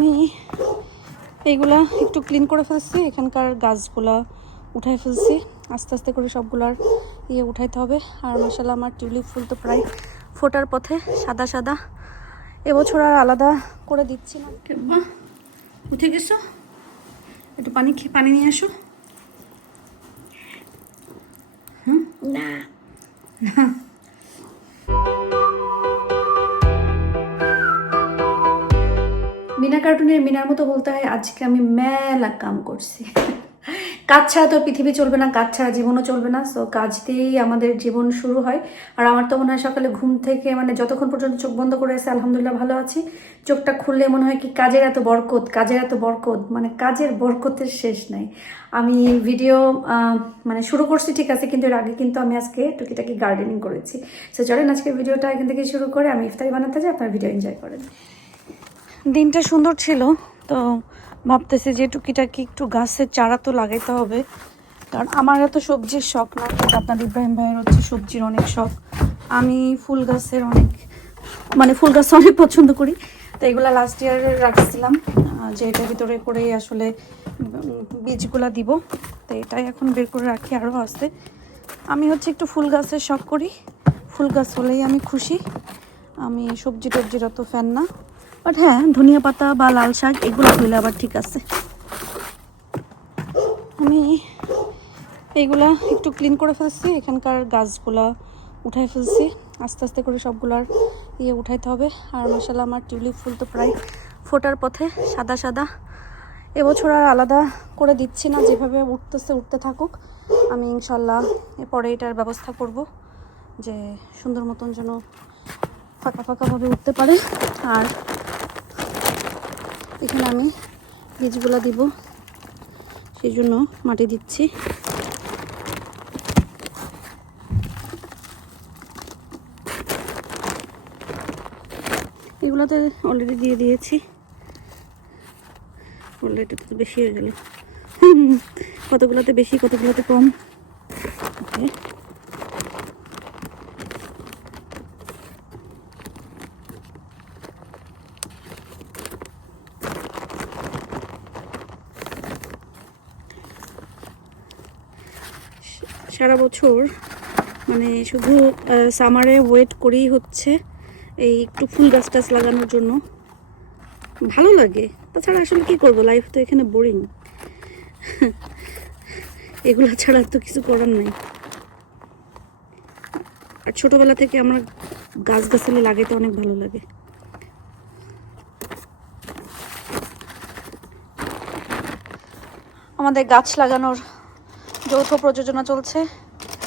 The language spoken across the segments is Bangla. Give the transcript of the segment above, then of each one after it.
আমি এইগুলা একটু ক্লিন করে ফেলছি, এখানকার গাছগুলা উঠাই ফেলছি, আস্তে আস্তে করে সবগুলার উঠাইতে হবে। আর মাশাআল্লাহ আমার টিউলিপ ফুল তো প্রায় ফোটার পথে, সাদা সাদা। এবছর আর আলাদা করে দিচ্ছি না। বাহ, উঠে গেছো, একটু পানি নিয়ে আসো। না মিনা কার্টুনের মিনার মতো বলতে হয় আজকে আমি মেলা কাম করছি। কাজ ছাড়া তো পৃথিবী চলবে না, কাজ ছাড়া জীবনও চলবে না। সো কাজ দিয়েই আমাদের জীবন শুরু হয়। আর আমার তো মনে হয় সকালে ঘুম থেকে যতক্ষণ পর্যন্ত চোখ বন্ধ করে আছে আলহামদুলিল্লাহ ভালো আছি। চোখটা খুললে মনে হয় কি কাজের এত বরকত, কাজের বরকতের শেষ নাই। আমি ভিডিও শুরু করছি ঠিক আছে, কিন্তু এর আগে কিন্তু আমি আজকে টুকিটাকি গার্ডেনিং করেছি। সো চলেন আজকে ভিডিওটা এখান থেকে শুরু করে আমি ইফতারি বানাতে যাই, আপনারা ভিডিও এনজয় করেন। দিনটা সুন্দর ছিল, তো ভাবতেছি যে টুকিটাকি একটু গাছের চারা তো লাগাইতে হবে, কারণ আমার এত সবজির শখ না। আপনার ইব্রাহিম ভাইয়ের হচ্ছে সবজির অনেক শখ। আমি ফুল গাছের ফুল গাছ অনেক পছন্দ করি। তো এগুলা লাস্ট ইয়ারে রাখছিলাম, যে এটার ভিতরে করে আসলে বীজগুলা দিব। তো এটাই এখন বের করে রাখি আরও আসতে। আমি হচ্ছে একটু ফুল গাছের শখ করি, ফুল গাছ হলেই আমি খুশি। আমি সবজি টবজির অত ফ্যান না, বাট হ্যাঁ ধনিয়া পাতা বা লাল শাক এগুলো হইলে আবার ঠিক আছে। আমি এইগুলা একটু ক্লিন করে ফেলছি, এখানকার গাছগুলা উঠাই ফেলছি, আস্তে আস্তে করে সবগুলার উঠাইতে হবে। আর মাশাআল্লাহ আমার টিউলিপ ফুল তো প্রায় ফোটার পথে, সাদা সাদা। এবছর আর আলাদা করে দিচ্ছি না, যেভাবে উঠতে থাকুক। আমি ইনশাল্লাহ এরপরে এটার ব্যবস্থা করব, যে সুন্দর মতন যেন ফাঁকাভাবে উঠতে পারে। আর এখানে আমি বীজগুলা দিব, সেই জন্য মাটি দিচ্ছি। এগুলাতে অলরেডি দিয়ে দিয়েছি, অলরেডি তো বেশি হয়ে গেল। কতগুলোতে বেশি কতগুলোতে কম। ওকে, সারা বছর শুধু সামারে ওয়েট করেই হচ্ছে এই একটু ফুল গাছ টাছ লাগানোর জন্য। ভালো লাগে, তাছাড়া আসলে কি করবো, লাইফ তো এখানে বোরিং। এগুলো ছাড়া তো কিছু করার নাই। আর ছোটবেলা থেকে আমার গাছগাছালি লাগাইতে অনেক ভালো লাগে। আমাদের গাছ লাগানোর যৌথ প্রযোজনা চলছে,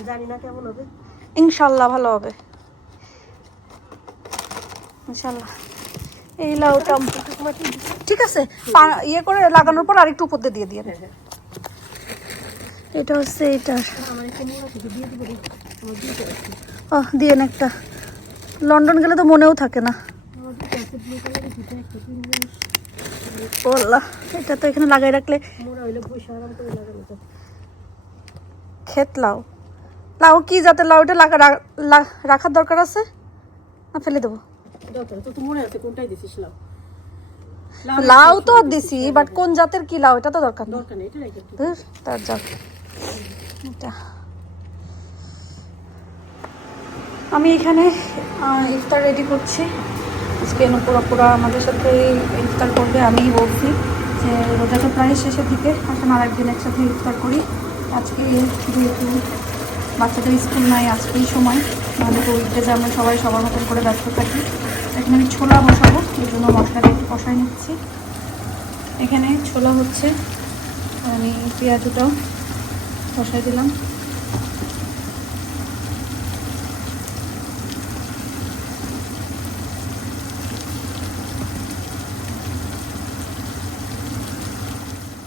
জানি না কেমন হবে, ইনশাল্লাহ ভালো হবে ইনশাল্লাহ। এই লাউটা ঠিক আছে, করে লাগানোর পর আরেকটু উপর দিয়ে দিয়ে। এটা হচ্ছে এইটার দিয়ে একটা, লন্ডন গেলে তো মনেও থাকে না। এটা তো এখানে লাগাই রাখলে ক্ষেত লাউ কি জাতের লাউ এটা রাখার দরকার আছে না ফেলে দেবো? লাউ তো দিছি, বাট কোন জাতের কি লাউ এটা তো দরকার নেই। তার যাক, এটা আমি এখানে ইফতার রেডি করছি। আজকে পুরো আমাদের সাথে ইফতার করবে। আমি বলছি যে রোজা তো প্রায় শেষের দিকে, এখন আর একদিন একসাথে ইফতার করি। আজকে যেহেতু বাচ্চাদের স্কুল নাই, আজকেই সময়, নাহলে তো উইকডেজে আমরা সবাই সবার মতন করে ব্যস্ত থাকি। এখানে আমি ছোলা বসাবো, এই জন্য মশলাটা একটু কষাই নিচ্ছি। এখানে ছোলা হচ্ছে, আমি পেঁয়াজটাও কষাই দিলাম।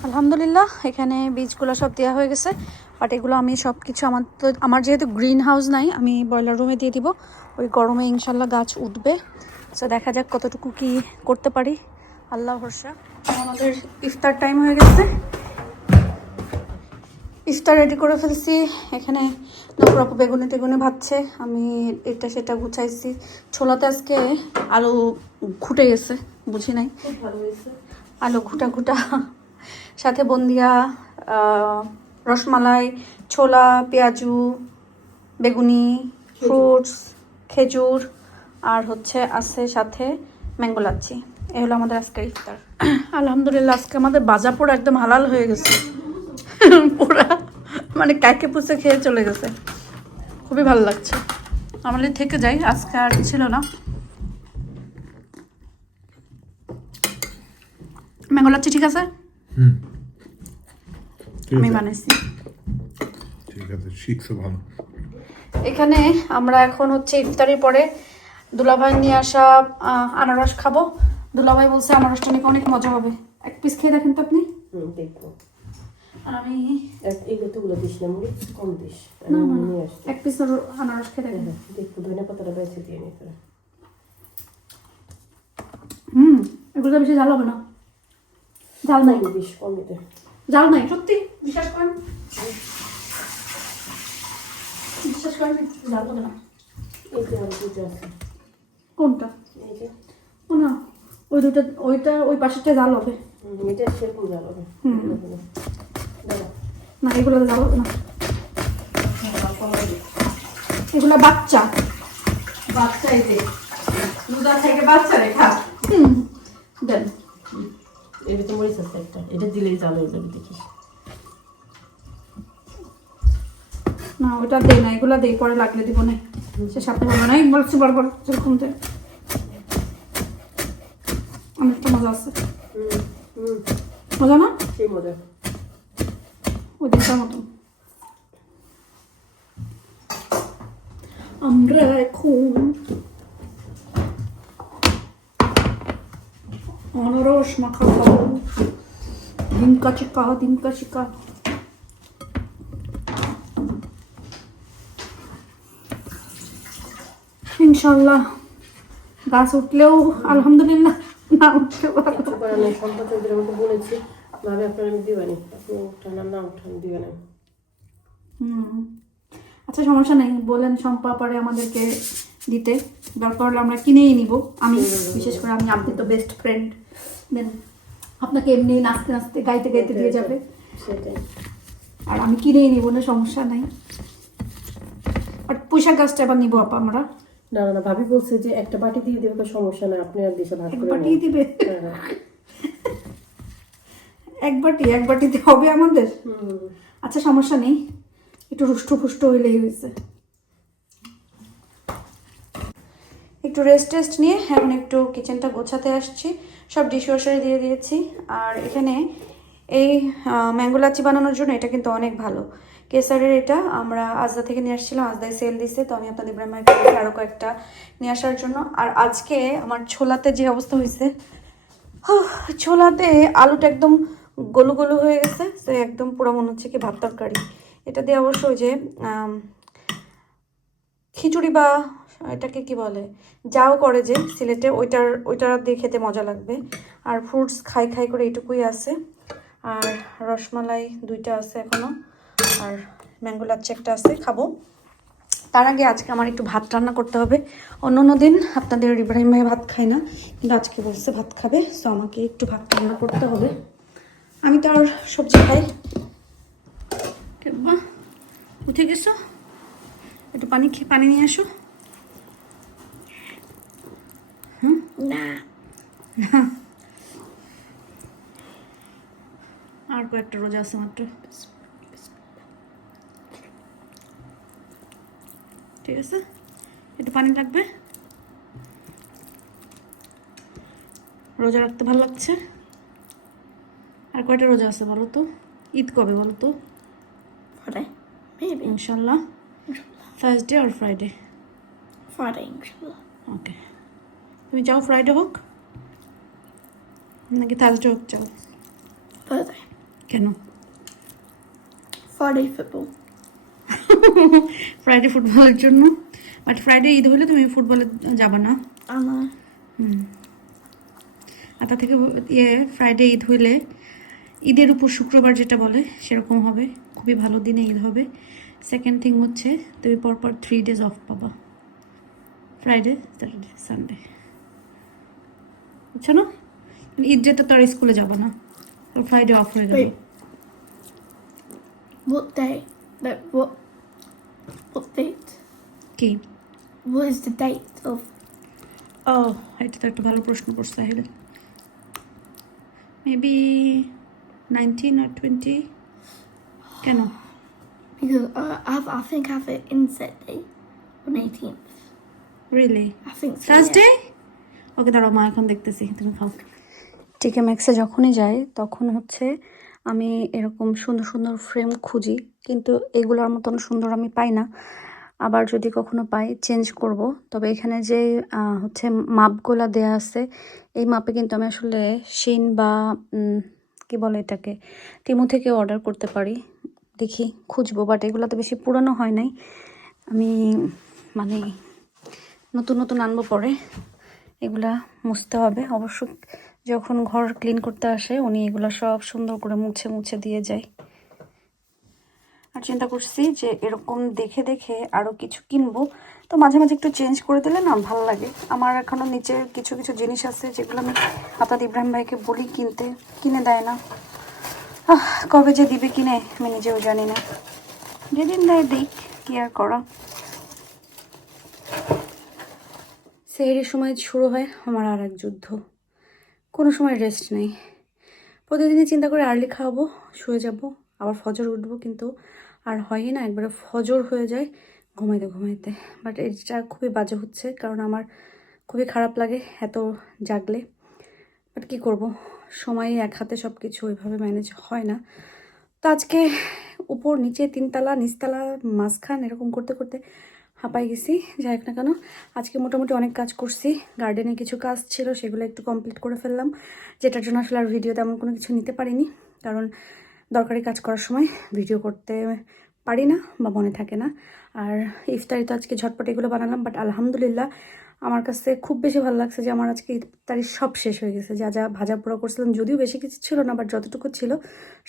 আলহামদুলিল্লাহ এখানে বীজগুলো সব দেওয়া হয়ে গেছে, বাট এগুলো আমি সব কিছু আমার যেহেতু গ্রিন হাউস নাই, আমি ব্রয়লার রুমে দিয়ে দিব। ওই গরমে ইনশাল্লাহ গাছ উঠবে। সো দেখা যাক কতটুকু কি করতে পারি, আল্লাহ ভরসা। আমাদের ইফতার টাইম হয়ে গেছে, ইফতার রেডি করে ফেলছি। এখানে নবরপ বেগুনি টেগুনি ভাজছে, আমি এটা সেটা গুছাইছি। ছোলাতে আজকে আলু ঘুটে গেছে, বুঝি নাই। খুব ভালো হয়েছে। আলু ঘুটা ঘুটা, সাথে বন্দিয়া, রসমালাই, ছোলা, পেঁয়াজু, বেগুনি, ফ্রুটস, খেজুর, আর হচ্ছে আছে সাথে ম্যাঙ্গো লাচ্ছি। এই হলো আমাদের আজকের ইফতার। আলহামদুলিল্লাহ আজকে আমাদের বাজা পোড়া একদম হালাল হয়ে গেছে। পোড়া মানে কাকে পুষে খেয়ে চলে গেছে, খুবই ভালো লাগছে। আমাদের থেকে যাই, আজকে আর ছিল না। ম্যাঙ্গো লাচ্ছি ঠিক আছে? আমি বানাইছি। ঠিক আছে, শিখছো ভালো। এখানে আমরা এখন হচ্ছে ইফতারের পরে দুলাভাই নিয়ে আসা আনারস খাবো। দুলাভাই বলছে আনারসটা নাকি অনেক মজা হবে। এক পিস খেয়ে দেখেন তো আপনি। দেখবো। আর আমি এই কতগুলো দিস না, মুড়ি কম দিস। না না না, এক পিস আনারস খেয়ে দেখেন। দেখবো ধনে পাতাটা বেঁচে দিয়ে নিতে। এগুলো বেশি ঝাল হবে না। ঝাল নাই, বেশ কমই দে। ঝাল নাই, সত্যি বিশ্বাস করেন, বিশ্বাস করেন ঝাল হবে না। এই যে আর দুটো আছে। কোনটা? এই যে ও না, ওই দুটো, ওইটা ওই পাশেরটা ঝাল হবে। এটা সেরকম জ্বালাবে। না এগুলো ঝাল হবে না, এগুলো বাচ্চা বাচ্চা, এই যে রোজা থেকে বাচ্চা রেখা। দেন, এটা তো মরিচ আছে একটা, এটা দিলেই জ্বালা হয়ে যাবে দেখিস। না ওইটা দে না, এগুলা দে, পরে লাগলে দিব না। সে সাথে বলবো না, এই বলছি বারবার সেরকম দে। অনেকটা মজা আছে, মজা না? সেই মজা। ওই দিনটার মতন। আমরা এখন আনারস মাখা খাবো। ডিমকা চিকা, ডিমকা চিকা। ইনশাল্লাহ গাছ উঠলেও আলহামদুলিল্লাহ, না উঠলেও ভালো। সম্পাদকদের আমাকে বলেছি ভাবে আপনার আমি দিবেন, আপনি উঠান আর না উঠান দিবেন। আচ্ছা সমস্যা নেই, বলেন সম্পা পারে আমাদেরকে দিতে, দরকার হলে আমরা কিনেই নিব। আমি বিশেষ করে আমি, আপনি তো বেস্ট ফ্রেন্ড, দেন আপনাকে এমনি নাচতে নাচতে গাইতে গাইতে দিয়ে যাবে, সেটাই। আর আমি কিনেই নিব না, সমস্যা নাই। আর পুঁইশাক গাছটা এবার নিবো আপা আমরা। না না না, ভাবি বলছে যে একটা বাটি দিয়ে দেবে, তো সমস্যা না, আপনি আর দেশে ভাগ এক করে বাটি নিন। দিবে, হ্যাঁ। এক বাটিতে হবে আমাদের। আচ্ছা সমস্যা নেই, একটু রুষ্ট ফুষ্ট হইলেই হয়েছে। একটু রেস্ট নিয়ে এখন একটু কিচেনটা গোছাতে আসছি, সব ডিশওয়াশারে দিয়ে দিয়েছি। আর এখানে এই ম্যাঙ্গো লাচ্ছি বানানোর জন্য এটা কিন্তু অনেক ভালো। কেসারের এটা আমরা আজদা থেকে নিয়ে আসছিলাম, আজদায় সেল দিছে, তো আমি আপনাদের ইব্রাহিম ভাইকে আরও কয়েকটা নিয়ে আসার জন্য। আর আজকে আমার ছোলাতে যে অবস্থা হয়েছে, ছোলাতে আলুটা একদম গলু গলু হয়ে গেছে, তো একদম পুরো মনে হচ্ছে কি ভাত তরকারি। এটা দিয়ে অবশ্য ওই যে খিচুড়ি বা এটাকে কি বলে, যাও করে যে সিলেটে, ওইটার দিয়ে খেতে মজা লাগবে। আর ফ্রুটস খাই খাই করে এইটুকুই আছে, আর রসমালাই 2টা আছে এখনও, আর ম্যাঙ্গো লাচ্ছি একটা আছে, খাবো। তার আগে আজকে আমার একটু ভাত রান্না করতে হবে। অন্য দিন আপনাদের ইব্রাহিম ভাই ভাত খায় না, কিন্তু আজকে বলছে ভাত খাবে, সো আমাকে একটু ভাত রান্না করতে হবে। আমি তো আর সবজি খাই। বাহ, উঠে গেছো, একটু পানি নিয়ে আসো। না আর কয়েকটা রোজা আছে মাত্র, ঠিক আছে? একটু পানি লাগবে, রোজা রাখতে ভালো লাগছে। আর কয়টা রোজা আছে বলো তো? ঈদ কবে বলো তো? ইনশাল্লাহ থার্সডে আর ফ্রাইডে। ওকে, তুমি চাও ফ্রাইডে হোক নাকি থার্সডে হোক চাও? কেন? ফ্রাইডে ফুটবলের জন্য, বাট ফ্রাইডে ঈদ হলে তুমি ফুটবলে যাবা না। আর তা থেকে ফ্রাইডে ঈদ হইলে ঈদের উপর শুক্রবার যেটা বলে সেরকম হবে, খুবই ভালো দিনে ঈদ হবে। সেকেন্ড থিং হচ্ছে তুমি পরপর 3 days অফ পাবা, ফ্রাইডে, স্যাটারডে, সানডে। বুঝছো না? ঈদ যেতে তো আর স্কুলে যাবো না, ফ্রাইডে অফ হয়ে যাবে। Wait. What day? Like, what date? কি? What is the date of? ও, এটা তো একটা ভালো প্রশ্ন করছে সাহিল। Maybe 19 or 20। কেন? Because I think I have an inset day on 18th. Really? I think so. Thursday? Okay দাঁড়াও, মা এখন দেখতেছি, তুমি খাও। টিকে ম্যাক্সে যখনই যাই তখন হচ্ছে আমি এরকম সুন্দর সুন্দর ফ্রেম খুঁজি, কিন্তু এগুলোর মতন সুন্দর আমি পাই না। আবার যদি কখনো পাই চেঞ্জ করব। তবে এখানে যে হচ্ছে মাপগুলো দেয়া আছে, এই মাপে কিন্তু আমি আসলে শিন বা কি বলে এটাকে, টিমু থেকে অর্ডার করতে পারি। দেখি খুঁজবো, বাট এগুলো তো বেশি পুরানো হয় নাই, আমি মানে নতুন নতুন আনবো পরে। এগুলা মুছতে হবে অবশ্য, যখন ঘর ক্লিন করতে আসে উনি এগুলা সব সুন্দর করে মুছে মুছে দিয়ে যায়। আর চিন্তা করছি যে এরকম দেখে দেখে আরও কিছু কিনবো, তো মাঝে মাঝে একটু চেঞ্জ করে দিলে না ভালো লাগে। আমার এখনও নিচে কিছু কিছু জিনিস আছে যেগুলো আমি আপনার ইব্রাহিম ভাইকে বলি কিনতে, কিনে দেয় না। কবে যে দিবে কিনে আমি নিজেও জানি না, যেদিন দেয় দিক, কি আর করা। সেহরির সময় শুরু হয় আমার আর এক যুদ্ধ, কোনো সময় রেস্ট নেই। প্রতিদিনই চিন্তা করে আর্লি খাওয়াবো, শুয়ে যাব, আবার ফজর উঠবো, কিন্তু আর হয়ই না, একবারে ফজর হয়ে যায় ঘুমাইতে ঘুমাইতে। বাট এটা খুবই বাজে হচ্ছে, কারণ আমার খুবই খারাপ লাগে এত জাগলে। বাট কী করব, সময় এক হাতে সব কিছু ওইভাবে ম্যানেজ হয় না। তো আজকে উপর নিচে, তিনতলা নিচতলা মাঝখান এরকম করতে করতে হাঁপাই গেছি। যাই হোক না কেন, আজকে মোটামুটি অনেক কাজ করছি। গার্ডেনে কিছু কাজ ছিল, সেগুলো একটু কমপ্লিট করে ফেললাম, যেটার জন্য আসলে আর ভিডিও তেমন কোনো কিছু নিতে পারিনি, কারণ দরকারি কাজ করার সময় ভিডিও করতে পারি না বা মনে থাকে না। আর ইফতারি তো আজকে ঝটপট এগুলো বানালাম, বাট আলহামদুলিল্লাহ আমার কাছে খুব বেশি ভালো লাগছে যে আমার আজকে ইফতারি সব শেষ হয়ে গেছে। যা যা ভাজা পোড়া করছিলাম, যদিও বেশি কিছু ছিল না, বাট যতটুকু ছিল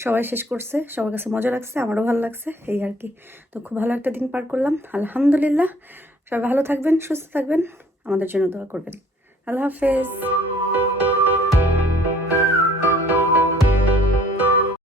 সবাই শেষ করছে, সবার কাছে মজা লাগছে, আমারও ভালো লাগছে, এই আর কি। তো খুব ভালো একটা দিন পার করলাম আলহামদুলিল্লাহ। সবাই ভালো থাকবেন, সুস্থ থাকবেন, আমাদের জন্য দোয়া করবেন। আল্লাহ হাফেজ।